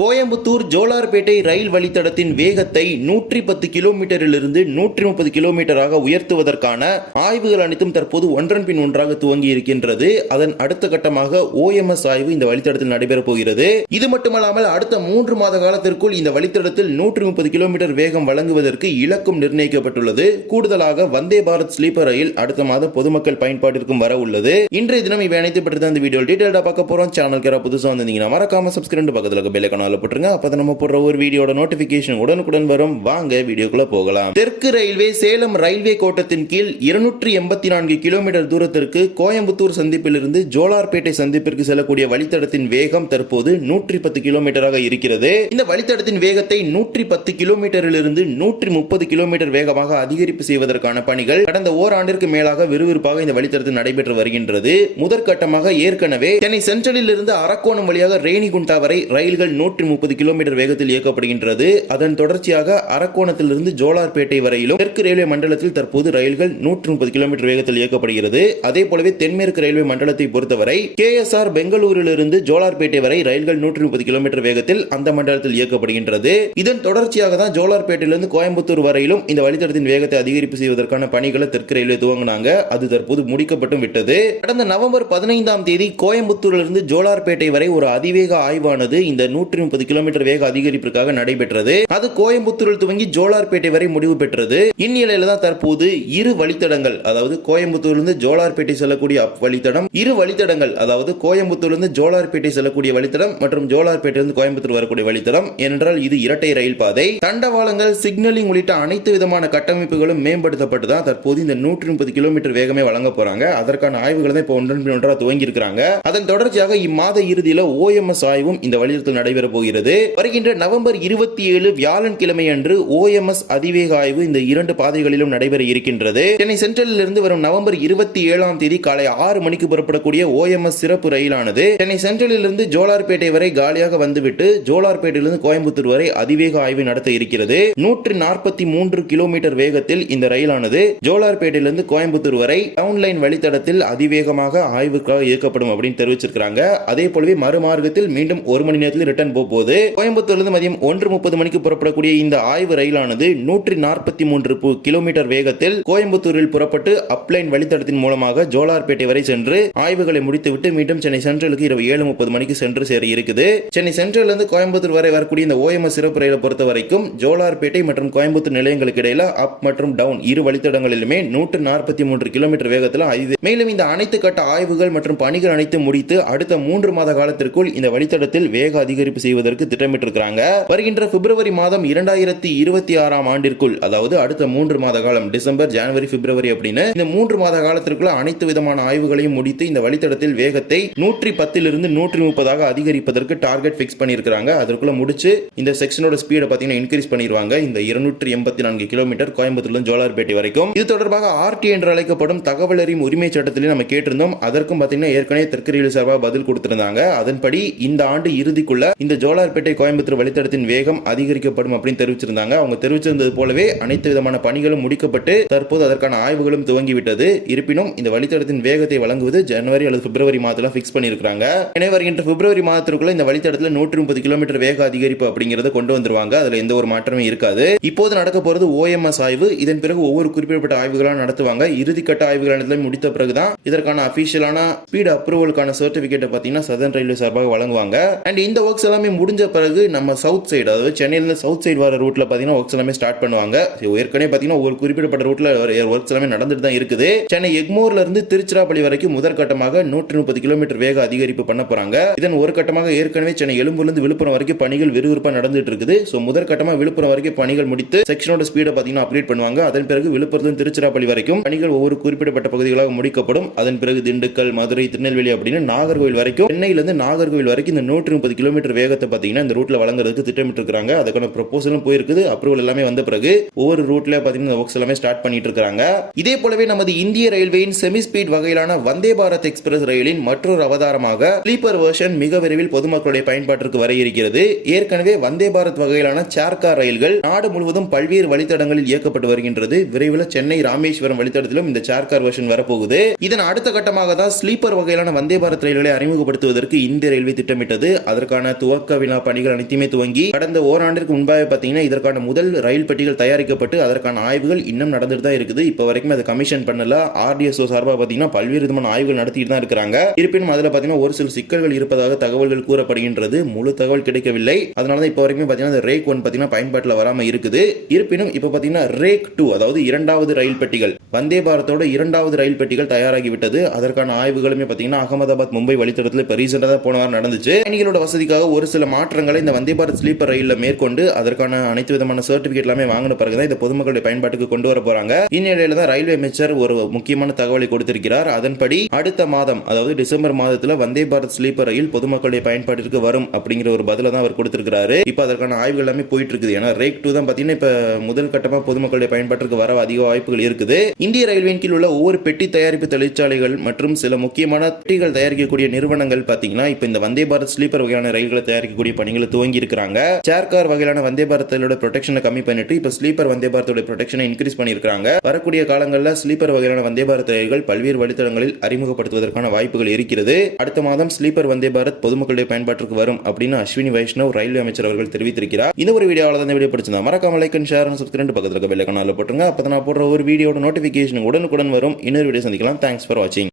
கோயம்புத்தூர் ஜோலார்பேட்டை ரயில் வழித்தடத்தின் வேகத்தை நூற்றி பத்து கிலோமீட்டரிலிருந்து நூற்றி முப்பது கிலோமீட்டராக உயர்த்துவதற்கான ஆய்வுகள் அனைத்தும் தற்போது ஒன்றன் பின் ஒன்றாக துவங்கி இருக்கின்றது. அதன் அடுத்த கட்டமாக ஓஎம்எஸ் ஆய்வு இந்த வழித்தடத்தில் நடைபெறப் போகிறது. இது மட்டுமல்லாமல் அடுத்த மூன்று மாத காலத்திற்குள் இந்த வழித்தடத்தில் நூற்றி முப்பது கிலோமீட்டர் வேகம் வழங்குவதற்கு இலக்கும் நிர்ணயிக்கப்பட்டுள்ளது. கூடுதலாக வந்தே பாரத் ஸ்லீப்பர் ரயில் அடுத்த மாதம் பொதுமக்கள் பயன்பாட்டிற்கும் வர உள்ளது. இன்றைய தினம் இவை அனைத்து பற்றி தான் இந்த வீடியோ டீட்டெயிலாக பார்க்க போறோம். சேனல் புதுசாக வந்தீங்கன்னா மறக்காம சப்ஸ்கிரைப் பக்கத்தில் பெல்லைக்கான சேனலில் போட்டுருங்க. அப்போ நம்ம போடுற ஒரு வீடியோட நோட்டிபிகேஷன் உடனுக்குடன் வரும். வாங்க வீடியோக்குள்ள போகலாம். தெற்கு ரயில்வே சேலம் ரயில்வே கோட்டத்தின் கீழ் இருநூற்றி எண்பத்தி நான்கு கிலோமீட்டர் தூரத்திற்கு கோயம்புத்தூர் சந்திப்பிலிருந்து ஜோலார்பேட்டை சந்திப்பிற்கு செல்லக்கூடிய வழித்தடத்தின் வேகம் தற்போது நூற்றி பத்து கிலோமீட்டராக இருக்கிறது. இந்த வழித்தடத்தின் வேகத்தை நூற்றி பத்து கிலோமீட்டரிலிருந்து நூற்றி முப்பது கிலோமீட்டர் வேகமாக அதிகரிப்பு செய்வதற்கான பணிகள் கடந்த ஓராண்டிற்கு மேலாக விறுவிறுப்பாக இந்த வழித்தடத்தில் நடைபெற்று வருகின்றது. முதற்கட்டமாக ஏற்கனவே சென்னை சென்ட்ரலில் இருந்து அரக்கோணம் வழியாக ரெய்னிகுண்டா வரை ரயில்கள் நூற்றி நூற்றி முப்பது கிலோமீட்டர் வேகத்தில் இயக்கப்படுகின்றது. அதன் தொடர்ச்சியாக அரக்கோணத்திலிருந்து ஜோலார்பேட்டை வரையிலும் தெற்கு ரயில்வே மண்டலத்தில் தற்போது ரயில்கள் நூற்றி முப்பது கிலோமீட்டர் வேகத்தில் இயக்கப்படுகிறது. அதே போலவே தென்மேற்கு ரயில்வே மண்டலத்தை பொறுத்தவரை கே எஸ் ஆர் பெங்களூரிலிருந்து ஜோலார்பேட்டை வரை ரயில்கள் நூற்றி முப்பது கிலோமீட்டர் வேகத்தில் அந்த மண்டலத்தில் இயக்கப்படுகின்றது. இதன் தொடர்ச்சியாக தான் ஜோலார்பேட்டையிலிருந்து கோயம்புத்தூர் வரையிலும் இந்த வழித்தடத்தின் வேகத்தை அதிகரிப்பு செய்வதற்கான பணிகளை தெற்கு ரயில்வே துவங்கினாங்க. அது தற்போது முடிக்கப்பட்டும் விட்டது. கடந்த நவம்பர் பதினைந்தாம் தேதி கோயம்புத்தூரிலிருந்து ஜோலார்பேட்டை வரை ஒரு அதிவேக ஆய்வானது இந்த நூற்றி முப்பது கிலோமீட்டர் வேக அதிகரிப்பிற்காக நடைபெற்றது. அது கோயம்புத்தூரில் துவங்கி ஜோலார்பேட்டை வரை முடிவு பெற்றது. இந்நிலையில தான் தற்போது இரு வழித்தடங்கள் அதாவது கோயம்புத்தூர்லிருந்து ஜோலார்பேட்டை செல்லக்கூடிய அப் வழித்தடம் இரு வழித்தடங்கள் அதாவது கோயம்புத்தூர்லிருந்து ஜோலார்பேட்டை செல்லக்கூடிய வழித்தடம் மற்றும் ஜோலார்பேட்டையிலிருந்து கோயம்புத்தூர் வரக்கூடிய வழித்தடம் ஏனென்றால் இது இரட்டை ரயில் பாதை. தண்டவாளங்கள் சிக்னலிங் உள்ளிட்ட அனைத்து விதமான கட்டமைப்புகளும் மேம்படுத்தப்பட்டு தான் தற்போது இந்த நூற்றி முப்பது கிலோமீட்டர் வேகமே வழங்க போறாங்க. அதற்கான ஆய்வுகளை தான் இப்போ ஒன்றன் பின் ஒன்றாக துவங்கி இருக்கிறாங்க அதன் தொடர்ச்சியாக இம்மாத இறுதியில் ஓஎம்எஸ் ஆய்வும் இந்த வழித்தடத்தில் நடைபெற போகிறது. வருகின்ற நவம்பர் இருபத்தி ஏழு வியாழன் கிழமை அன்று ஓஎம்எஸ் அதிவேக ஆய்வு இந்த இரண்டு பாதைகளிலும் நடைபெற இருக்கின்றது. சென்னை சென்ட்ரலில் இருந்து வரும் நவம்பர் இருபத்தி ஏழாம் தேதி காலை ஆறு மணிக்கு புறப்படக்கூடிய ஓஎம்எஸ் சிறப்பு ரயிலானது சென்னை சென்ட்ரலில் இருந்து ஜோலார்பேட்டை வரை காலியாக வந்துவிட்டு ஜோலார்பேட்டையிலிருந்து கோயம்புத்தூர் வரை அதிவேக ஆய்வு நடத்த இருக்கிறது. நூற்று நாற்பத்தி மூன்று கிலோமீட்டர் வேகத்தில் இந்த ரயிலானது ஜோலார்பேட்டையிலிருந்து கோயம்புத்தூர் வரை டவுன் லைன் வழித்தடத்தில் அதிவேகமாக ஆய்வுக்காக இயக்கப்படும் அப்படின்னு தெரிவிச்சிருக்காங்க அதே போலவே மறுமார்க்கத்தில் மீண்டும் ஒரு மணி நேரத்தில் ரிட்டர்ன் போகுது கோயம்புத்தூர்லேருந்து மதியம் ஒன்று முப்பது மணிக்கு புறப்படக்கூடிய இந்த ஆய்வு ரயிலானது நூற்றி நாற்பத்தி மூன்று கிலோமீட்டர் வேகத்தில் கோயம்புத்தூரில் புறப்பட்டு அப்லைன் வழித்தடத்தின் மூலமாக ஜோலார்பேட்டை வரை சென்று ஆய்வுகளை முடித்துவிட்டு மீண்டும் சென்னை சென்ட்ரலுக்கு இரவு ஏழு முப்பது மணிக்கு சென்று சேர இருக்குது. சென்னை சென்ட்ரல் இருந்து கோயம்புத்தூர் வரை வரக்கூடிய இந்த ஓஎம்எஸ் சிறப்பு ரயிலை பொறுத்த வரைக்கும் ஜோலார்பேட்டை மற்றும் கோயம்புத்தூர் நிலையங்களுக்கு இடையில அப் மற்றும் டவுன் இரு வழித்தடங்களிலுமே நூற்று நாற்பத்தி மூன்று கிலோமீட்டர் வேகத்தில் ஆய்வு மேலும் இந்த அனைத்து கட்ட ஆய்வுகள் மற்றும் பணிகள் அனைத்தும் முடித்து அடுத்த மூன்று மாத காலத்திற்குள் இந்த வழித்தடத்தில் வேக அதிகரிப்பு செய்வதற்கு திட்டமிட்டிருக்கிறாங்க. வருகின்ற பிப்ரவரி மாதம் இரண்டாயிரத்தி இருபத்தி ஆறாம் ஆண்டிற்குள் அதாவது அடுத்த மூன்று மாத காலம் டிசம்பர் ஜனவரி பிப்ரவரி அப்படின்னு இந்த மூன்று மாத காலத்திற்குள்ள அனைத்து விதமான ஆய்வுகளையும் முடித்து இந்த வழித்தடத்தில் வேகத்தை நூற்றி பத்திலிருந்து நூற்றி முப்பதாக அதிகரிப்பதற்கு டார்கெட் ஃபிக்ஸ் பண்ணியிருக்கிறாங்க. அதற்குள்ள முடிச்சு இந்த செக்ஷனோட ஸ்பீடை பார்த்தீங்கன்னா இன்க்ரீஸ் பண்ணிடுவாங்க இந்த இருநூற்றி எண்பத்தி நான்கு கிலோமீட்டர் கோயம்புத்தூர்ல ஜோலார்பேட்டை வரைக்கும். இது தொடர்பாக ஆர்டி என்று அழைக்கப்படும் தகவல் அறியும் உரிமை சட்டத்திலே நம்ம கேட்டிருந்தோம். அதற்கும் பார்த்தீங்கன்னா ஏற்கனவே தெற்கு ரயில் சார்பாக பதில் கொடுத்திருந்தாங்க. அதன்படி இந்த ஆண்டு இறுதிக்குள்ள இந்த ஜோலார்பேட்டை கோயம்புத்தூர் வழித்தடத்தின் வேகம் அதிகரிக்கப்படும் அப்படின்னு தெரிவிச்சிருந்தாங்க. அவங்க தெரிவிச்சிருந்தது போலவே அனைத்து விதமான பணிகளும் முடிக்கப்பட்டு தற்போது அதற்கான ஆய்வுகளும் துவங்கிவிட்டது. இருப்பினும் இந்த வழித்தடத்தின் வேகத்தை வழங்குவது ஜனவரி அல்லது பிப்ரவரி மாதத்தில் ஃபிக்ஸ் பண்ணியிருக்காங்க எனவே வருகின்ற பிப்ரவரி மாதத்திற்குள்ள இந்த வழித்தடத்தில் நூற்றி முப்பது கிலோமீட்டர் வேக அதிகரிப்பு அப்படிங்கறத கொண்டு வந்துருவாங்க. அதுல எந்த ஒரு மாற்றமும் இருக்காது. இப்போது நடக்க போறது ஓஎம்எஸ் ஆய்வு. இதன் பிறகு ஒவ்வொரு குறிப்பிடப்பட்ட ஆய்வுகளாக நடத்துவாங்க. இறுதிக்கட்ட ஆய்வுகள் முடித்த பிறகுதான் இதற்கான அபிஷியலான ஸ்பீட் அப்ரூவலுக்கான சர்டிபிகேட்டை பார்த்தீங்கன்னா சதன் ரயில்வே சார்பாக வழங்குவாங்க. அண்ட் இந்த ஒர்க்ஸ் எல்லாமே முடிஞ்ச பிறகு நம்ம சவுத் சைடு அதாவது சென்னையில சவுத் சைடு வர ரூட்ல பார்த்தீங்கன்னா ஒர்க்ஸ் எல்லாமே ஸ்டார்ட் பண்ணுவாங்க. ஏற்கனவே பார்த்தீங்கன்னா ஒரு குறிப்பிடப்பட்ட ரூட்ல ஒர்க்ஸ் எல்லாமே நடந்துட்டு தான் இருக்குது. சென்னை எக்மோர்லேருந்து திருச்சிராப்பள்ளி வரைக்கும் முதற்கட்டமாக நூற்றி முப்பது கிலோமீட்டர் வேக அதிகரிப்பு பண்ண போறாங்க. இதன் ஒரு கட்டமாக ஏற்கனவே சென்னை எழும்பூர்ல இருந்து விழுப்புரம் வரைக்கும் பணிகள் விறுவிறுப்பாக நடந்துட்டு இருக்குது. ஸோ முதற்கட்டமாக விழுப்புரம் வரைக்கும் பணிகள் முடித்து செக்ஷனோட ஸ்பீடை பார்த்தீங்கன்னா அப்டேட் பண்ணுவாங்க. அதன் பிறகு விழுப்புரத்து திருச்சிராப்பள்ளி வரைக்கும் பணிகள் ஒவ்வொரு குறிப்பிடப்பட்ட பகுதிகளாக முடிக்கப்படும். அதன் பிறகு திண்டுக்கல் மதுரை திருநெல்வேலி அப்படின்னு நாகர்கோவில் வரைக்கும் சென்னையிலிருந்து நாகர்கோவில் வரைக்கும் இந்த நூற்றி முப்பது கிலோமீட்டர் வேகத்தை பார்த்தீங்கன்னா இந்த ரூட்ல வழங்குறதுக்கு திட்டமிட்டு இருக்காங்க அதுக்கான ப்ரொபோசலும் போயிருக்குது. அப்ரூவல் எல்லாமே வந்த பிறகு ஒவ்வொரு ரூட்ல பார்த்தீங்கன்னா ஒர்க்ஸ் எல்லாமே ஸ்டார்ட் பண்ணிட்டு இருக்காங்க இதே போலவே நமது இந்திய ரயில்வேயின் செமி ஸ்பீட் வகையிலான வந்தே பாரத் எக்ஸ்பிரஸ் ரயிலின் மற்றொரு அவதாரமாக ஸ்லீப்பர் வெர்ஷன் மிக விரைவில் பொதுமக்களுடைய பயன்பாட்டிற்கு வர இருக்கிறது. ஏற்கனவே வந்தே பாரத் வகையிலான சேர்கார் ரயில்கள் நாடு முழுவதும் பல்வேறு வழித்தடங்களில் இயக்கப்பட்டு வருகின்றது. விரைவில் சென்னை ராமேஸ்வரம் வழித்தடத்திலும் இந்த சேர்கார் வெர்ஷன் வரப்போகுது. இதன் அடுத்த கட்டமாக தான் ஸ்லீப்பர் வகையிலான வந்தே பாரத் ரயில்களை அறிமுகப்படுத்துவதற்கு இந்திய ரயில்வே திட்டமிட்டது. அதற்கான துவக்க துவக்க விழா பணிகள் அனைத்துமே துவங்கி கடந்த ஓராண்டிற்கு முன்பாக பார்த்தீங்கன்னா இதற்கான முதல் ரயில் பெட்டிகள் தயாரிக்கப்பட்டு அதற்கான ஆய்வுகள் இன்னும் நடந்துட்டு தான் இருக்குது. இப்போ வரைக்கும் அதை கமிஷன் பண்ணல. ஆர்டிஎஸ்ஓ சார்பாக பார்த்தீங்கன்னா பல்வேறு விதமான ஆய்வுகள் நடத்திட்டு தான் இருக்கிறாங்க. இருப்பினும் அதில் பார்த்தீங்கன்னா ஒரு சில சிக்கல்கள் இருப்பதாக தகவல்கள் கூறப்படுகின்றது. முழு தகவல் கிடைக்கவில்லை. அதனால தான் இப்போ வரைக்கும் பார்த்தீங்கன்னா ரேக் ஒன் பார்த்தீங்கன்னா பயன்பாட்டில் வராமல் இருக்குது. இருப்பினும் இப்போ பார்த்தீங்கன்னா ரேக் டூ அதாவது இரண்டாவது ரயில் பெட்டிகள் வந்தே பாரத்தோட இரண்டாவது ரயில் பெட்டிகள் தயாராகிவிட்டது. அதற்கான ஆய்வுகளுமே பார்த்தீங்கன்னா அகமதாபாத் மும்பை வழித்தடத்தில் இப்போ ரீசெண்டாக தான் போன வாரம் நடந்துச்சு. பயணிகளோட வசதிக்காக ஒரு சில மாற்றங்களை இந்த வந்தே பாரத் ஸ்லீப்பர் ரயிலில் மேற்கொண்டு அதற்கான அனைத்து விதமான சர்டிபிகேட் எல்லாமே வாங்கின பிறகு தான் இந்த பொதுமக்களுடைய பயன்பாட்டுக்கு கொண்டு வர போறாங்க. இந்நிலையில தான் ரயில்வே அமைச்சர் ஒரு முக்கியமான தகவலை கொடுத்திருக்கிறார். அதன்படி அடுத்த மாதம் அதாவது டிசம்பர் மாதத்தில் வந்தே பாரத் ஸ்லீப்பர் ரயில் பொதுமக்களுடைய பயன்பாட்டிற்கு வரும் அப்படிங்கிற ஒரு பதில தான் அவர் கொடுத்திருக்கிறாரு. இப்போ அதற்கான ஆய்வுகள் எல்லாமே போயிட்டு இருக்குது. ஏன்னா ரேக் டூ தான் பார்த்தீங்கன்னா இப்போ முதல் கட்டமாக பொதுமக்களுடைய பயன்பாட்டிற்கு வர அதிக வாய்ப்புகள் இருக்குது. இந்திய ரயில்வேயின் கீழ் உள்ள ஒவ்வொரு பெட்டி தயாரிப்பு தொழிற்சாலைகள் மற்றும் சில முக்கியமான பெட்டிகள் தயாரிக்கக்கூடிய நிறுவனங்கள் பார்த்தீங்கன்னா இப்போ இந்த வந்தே பாரத் ஸ்லீப்பர் வகையான ரயில்களை தயாரிக்கக்கூடிய பணிகளை துவங்கி இருக்கிறாங்க சேர் கார் வகையிலான வந்தே பாரத்தோட ப்ரொடெக்ஷனை கம்மி பண்ணிட்டு இப்போ ஸ்லீப்பர் வந்தே பாரத்தோட ப்ரொடெக்ஷனை இன்க்ரீஸ் பண்ணியிருக்காங்க வரக்கூடிய காலங்களில் ஸ்லீப்பர் வகையிலான வந்தே பாரத் ரயில்கள் பல்வேறு வழித்தடங்களில் அறிமுகப்படுத்துவதற்கான வாய்ப்புகள் இருக்கிறது. அடுத்த மாதம் ஸ்லீப்பர் வந்தே பாரத் பொதுமக்களுடைய பயன்பாட்டிற்கு வரும் அப்படின்னு அஸ்வினி வைஷ்ணவ் ரயில்வே அமைச்சர் அவர்கள் தெரிவித்திருக்கிறார். இந்த ஒரு வீடியோவில் தான் வீடியோ பிடிச்சிருந்தா மறக்காம லைக் அண்ட் ஷேர் சப்ஸ்கிரைப் பக்கத்தில் இருக்க பெல் ஐக்கானில் போட்டுருங்க. அப்போ நான் போடுற ஒரு வீடியோட நோட்டிஃபிகேஷன் உடனுக்குடன் வரும். இன்னொரு வீடியோ சந்திக்கலாம். தேங்க்ஸ் ஃபார் வாட்சிங்